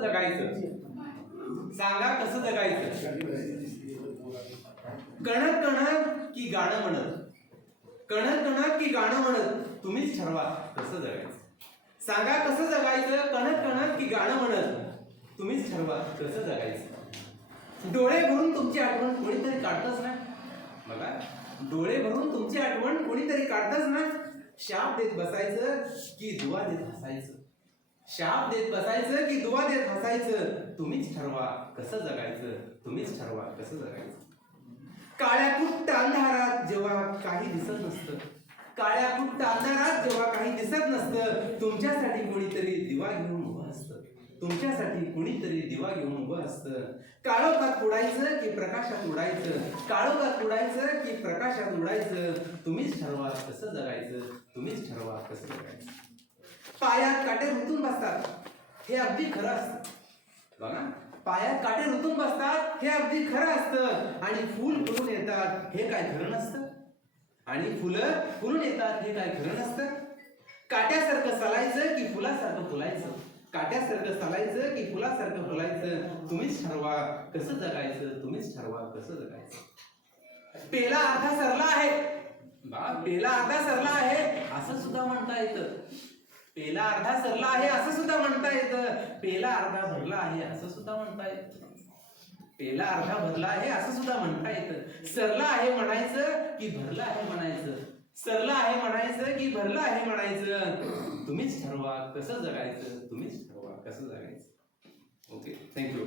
कसं जगायचं? सांगा कसं जगायचं? कणत कणत की गाणं म्हणत, कणत कणत की गाणं म्हणत, तुम्हीच ठरवा कसं जगायचं. सांगा कसं जगायचं? कणत कणत की गाणं म्हणत, तुम्हीच ठरवा कसं जगायचं. डोळे भरून तुमची आठवण कोणीतरी काढतच ना. बघा, डोळे भरून तुमची आठवण कोणीतरी काढतच ना. शाप देत बसायचं की दुआ देत हसायचं, शाप देत बसायचं की दुआ देत हसायचं, तुम्हीच ठरवा कसं जगायचं, तुम्हीच ठरवा कसं जगायचं. काळ्या कुट्ट अंधारात जेव्हा काही दिसत नसतं, काळ्या कुट्ट अंधारात जेव्हा काही दिसत नसतं, तुमच्यासाठी कोणीतरी दिवा घेऊन उभं असतं, तुमच्यासाठी कोणीतरी दिवा घेऊन उभं असतं. काळोखात उडायचं की प्रकाशात उडायचं, काळोखात उडायचं की प्रकाशात उडायचं, तुम्हीच ठरवा कसं जगायचं, तुम्हीच ठरवा कसं जगायचं. पायात काटे रुतून बसतात हे अगदी खरं असतं. बघा, पायात काटे रुतून बसतात हे अगदी खरं असतं. आणि फूल फुलून येतात हे काय खरं नसतं, आणि फुलं फुलून येतात हे काय खरं नसतं. काट्यासारखं चालायचं की फुलासारखं फुलायचं, काट्यासारखं चालायचं की फुलासारखं फुलायचं, तुम्हीच ठरवा कसं जगायचं, तुम्हीच ठरवा कसं जगायचं. पेला अर्धा सरला आहे, पेला अर्धा सरला आहे असं सुद्धा म्हणता येतं. पेला अर्धा सरला आहे असं सुद्धा म्हणता येतं. पेला अर्धा भरला आहे असं सुद्धा म्हणता येतं. पेला अर्धा भरला आहे असं सुद्धा म्हणता येतं. सरला आहे म्हणायचं की भरला आहे म्हणायचं, सरला आहे म्हणायचं की भरला आहे म्हणायचं, तुम्हीच ठरवा कसं जगायचं, तुम्हीच ठरवा कसं जगायचं. Okay, thank you.